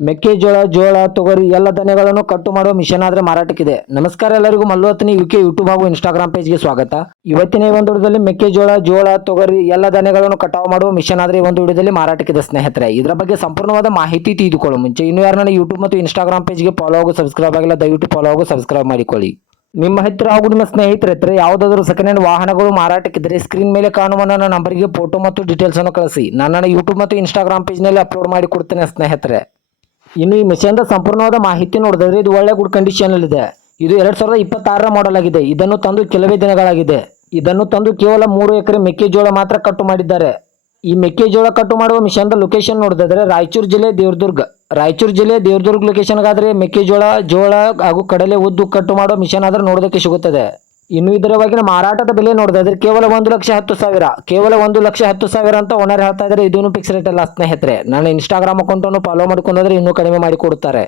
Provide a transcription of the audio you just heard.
ಮೆಕ್ಕೆಜೋಳ, ಜೋಳ, ತೊಗರಿ ಎಲ್ಲ ಧಾನ್ಯಗಳನ್ನು ಕಟ್ಟು ಮಾಡುವ ಮಿಷನ್ ಆದ್ರೆ ಮಾರಾಟಕ್ಕಿದೆ. ನಮಸ್ಕಾರ ಎಲ್ಲರಿಗೂ, ಮಲ್ಲುವತ್ನಿ ಯುಕೆ ಯೂಟ್ಯೂಬ್ ಹಾಗೂ ಇನ್ಸ್ಟಾಗ್ರಾಮ್ ಪೇಜ್ಗೆ ಸ್ವಾಗತ. ಇವತ್ತಿನ ಈ ಒಂದು ವಿಡಿಯೋದಲ್ಲಿ ಮೆಕ್ಕೆಜೋಳ, ಜೋಳ, ತೊಗರಿ ಎಲ್ಲ ಧಾನ್ಯಗಳನ್ನು ಕಟಾವು ಮಾಡುವ ಮಿಷನ್ ಆದ್ರೆ ಈ ಒಂದು ವಿಡಿಯೋದಲ್ಲಿ ಮಾರಾಟಕ್ಕಿದೆ ಸ್ನೇಹಿತರೆ. ಇದರ ಬಗ್ಗೆ ಸಂಪೂರ್ಣವಾದ ಮಾಹಿತಿ ತಿಳಿದುಕೊಳ್ಳುವ ಮುಂಚೆ ಇನ್ನು ಯಾರು ನನ್ನ ಯೂಟ್ಯೂಬ್ ಮತ್ತು ಇನ್ಸ್ಟಾಗ್ರಾಮ್ ಪೇಜ್ಗೆ ಫಾಲೋ ಹಾಗೂ ಸಬ್ಸ್ಕ್ರೈಬ್ ಆಗಿಲ್ಲ, ದಯವಿಟ್ಟು ಫಾಲೋ ಹಾಗೂ ಸಬ್ಸ್ಕ್ರೈಬ್ ಮಾಡಿಕೊಳ್ಳಿ. ನಿಮ್ಮ ಹತ್ತಿರ ಹಾಗೂ ನಿಮ್ಮ ಸ್ನೇಹಿತರ ಹತ್ರ ಯಾವುದಾದರೂ ಸೆಕೆಂಡ್ ಹ್ಯಾಂಡ್ ವಾಹನಗಳು ಮಾರಾಟಕ್ಕಿದ್ದರೆ ಸ್ಕ್ರೀನ್ ಮೇಲೆ ಕಾಣುವ ನನ್ನ ನಂಬರ್ಗೆ ಫೋಟೋ ಮತ್ತು ಡೀಟೇಲ್ಸ್ ಅನ್ನು ಕಳಿಸಿ. ನನ್ನ ಯೂಟ್ಯೂಬ್ ಮತ್ತು ಇನ್ಸ್ಟಾಗ್ರಾಮ್ ಪೇಜ್ನಲ್ಲಿ ಅಪ್ಲೋಡ್ ಮಾಡಿ ಕೊಡ್ತೇನೆ ಸ್ನೇಹಿತರೆ. ಇನ್ನು ಈ ಮಿಷನ್ದ ಸಂಪೂರ್ಣವಾದ ಮಾಹಿತಿ ನೋಡಿದ್ರೆ ಇದು ಒಳ್ಳೆ ಗುಡ್ ಕಂಡೀಷನ್ ಇದೆ. ಇದು 2026ರ ಮಾಡೆಲ್ ಆಗಿದೆ. ಇದನ್ನು ತಂದು ಕೆಲವೇ ದಿನಗಳಾಗಿದೆ. ಇದನ್ನು ತಂದು ಕೇವಲ 3 ಎಕರೆ ಮೆಕ್ಕೆಜೋಳ ಮಾತ್ರ ಕಟ್ಟು ಮಾಡಿದ್ದಾರೆ. ಈ ಮೆಕ್ಕೆಜೋಳ ಕಟ್ಟು ಮಾಡುವ ಮಿಷನ್ದ ಲೊಕೇಶನ್ ನೋಡಿದ್ರೆ ರಾಯಚೂರು ಜಿಲ್ಲೆ ದೇವದುರ್ಗ ಲೊಕೇಶನ್ಗಾದ್ರೆ ಮೆಕ್ಕೆಜೋಳ, ಜೋಳ ಹಾಗೂ ಕಡಲೆ ಉದ್ದು ಕಟ್ಟು ಮಾಡುವ ಮಿಷನ್ ಆದ್ರೆ ನೋಡೋದಕ್ಕೆ ಸಿಗುತ್ತದೆ. ಇನ್ನು ಇದರ ಬಗೆಗಿನ ಮಾರಾಟದ ಬೆಲೆ ನೋಡಿದ್ರೆ ಕೇವಲ 1,10,000 ಕೇವಲ 1,10,000 ಅಂತ ಓನರ್ ಹೇಳ್ತಾ ಇದ್ದಾರೆ. ಇದನ್ನು ಫಿಕ್ಸ್ ರೇಟ್ ಅಲ್ಲ ಸ್ನೇಹಿತರೆ. ನಾನು ಇನ್ಸ್ಟಾಗ್ರಾಮ್ ಅಕೌಂಟನ್ನು ಫಾಲೋ ಮಾಡ್ಕೊಂಡ್ರೆ ಇನ್ನೂ ಕಡಿಮೆ ಮಾಡಿ ಕೊಡುತ್ತಾರೆ.